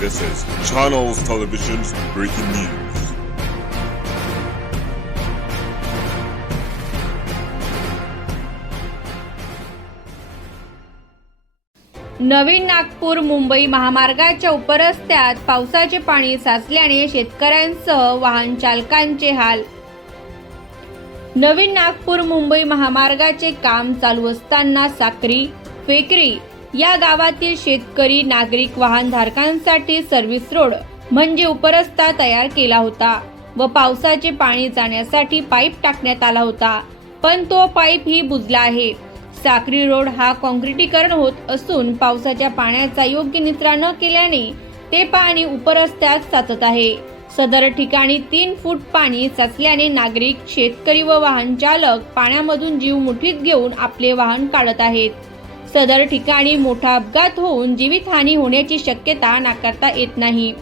This is Channels Television's breaking news. नवीन नागपूर मुंबई महामार्गाच्या उपरस्त्यात पावसाचे पाणी साचल्याने शेतकऱ्यांसह वाहन चालकांचे हाल नवीन नागपूर मुंबई महामार्गाचे काम चालू असताना साक्री फेकरी या गावातील शेतकरी नागरिक वाहनधारकांसाठी सर्व्हिस रोड म्हणजे उपरस्ता तयार केला होता व पावसाचे पाणी जाण्यासाठी पाईप टाकण्यात आला होता. पण तो पाईप ही बुजला आहे. साक्री रोड हा काँक्रिटीकरण होत असून पावसाच्या पाण्याचा योग्य निचरा न केल्याने ते पाणी उपरस्त्यात साचत आहे. सदर ठिकाणी तीन फूट पाणी साचल्याने नागरिक शेतकरी व वाहन चालक पाण्यामधून जीव मुठीत घेऊन आपले वाहन काढत आहेत. सदर ठिकाणी मोठा अपघात होऊन जीवितहानी होण्याची शक्यता नाकारता येत नाही.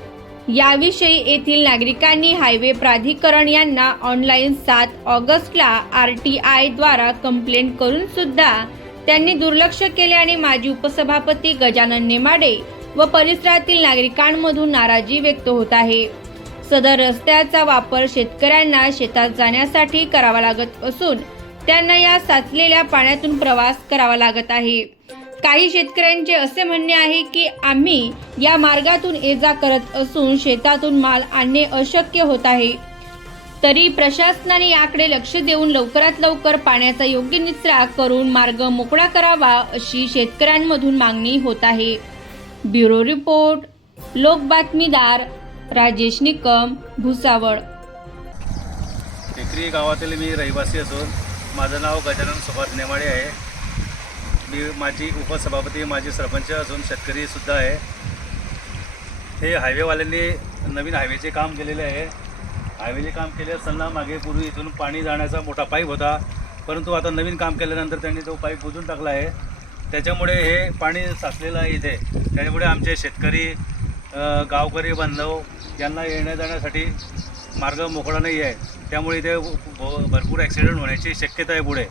याविषयी येथील नागरिकांनी हायवे प्राधिकरण यांना ऑनलाईन सात ऑगस्टला आर टी आयद्वारा कंप्लेंट करून सुद्धा त्यांनी दुर्लक्ष केल्याने माजी उपसभापती गजानन नेमाडे व परिसरातील नागरिकांमधून नाराजी व्यक्त होत आहे. सदर रस्त्याचा वापर शेतकऱ्यांना शेतात जाण्यासाठी करावा लागत असून त्यांना या साचलेल्या पाण्यातून प्रवास करावा लागत आहे. काही शेतकऱ्यांचे असे म्हणणे आहे की आम्ही या मार्गातून ये जा करत असून शेतातून माल आणणे अशक्य होत आहे. तरी प्रशासनाने याकडे लक्ष देऊन लवकरात लवकर पाण्याचा योग्य निचरा करून मार्ग मोकळा करावा अशी शेतकऱ्यांमधून मागणी होत आहे. ब्युरो रिपोर्ट लोक बातमीदार राजेश निकम भुसावळ. टेकरी गावातील मी रहिवासी असून माझं नाव गजानन सुभाष नेमाडे आहे. मी माझी उपसभापती माझी सरपंच असून शेतकरीसुद्धा आहे. हे हायवेवाल्यांनी नवीन हायवेचे काम केलेले आहे. हायवेचे काम केले असताना मागे पूर्वी इथून पाणी जाण्याचा मोठा पाईप होता. परंतु आता नवीन काम केल्यानंतर त्यांनी तो पाईप बुजून टाकला आहे. त्याच्यामुळे हे पाणी साचलेलं आहे इथे. त्याच्यामुळे आमचे शेतकरी गावकरी बांधव यांना येण्या जाण्यासाठी मार्ग मोकळा नाही आहे. त्यामुळे इथे भ- भरपूर ॲक्सिडेंट होण्याची शक्यता आहे पुढे.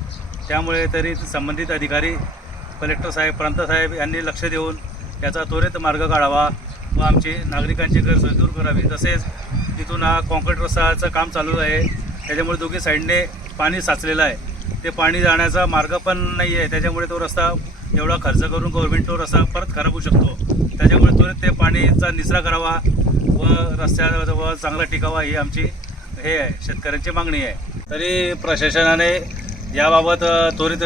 त्यामुळे तरी संबंधित अधिकारी कलेक्टर साहेब प्रांत साहेब यांनी लक्ष देऊन याचा त्वरित मार्ग काढावा व आमची नागरिकांची गैरसोय दूर करावी. तसेच तिथून हा कॉन्क्रीट रस्त्याचं काम चालू आहे. त्याच्यामुळे दोघी साईडने पाणी साचलेलं आहे. ते पाणी जाण्याचा मार्ग पण नाही आहे त्याच्यामुळे तो रस्ता एवढा खर्च करून गव्हर्मेंट तो रस्ता परत खराब होऊ शकतो. त्याच्यामुळे त्वरित ते पाणीचा निचरा करावा व रस्त्याजवळ चांगला टिकावा ही आमची हे आहे. शेतकऱ्यांची मागणी आहे. तरी प्रशासनाने याबाबत त्वरित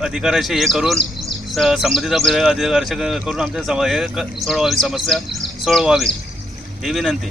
अधिकाऱ्याशी हे करून स संबंधित अधिकाऱ्याशी करून आमच्या सम हे क- सोडवावी समस्या सोडवावी. ही विनंती.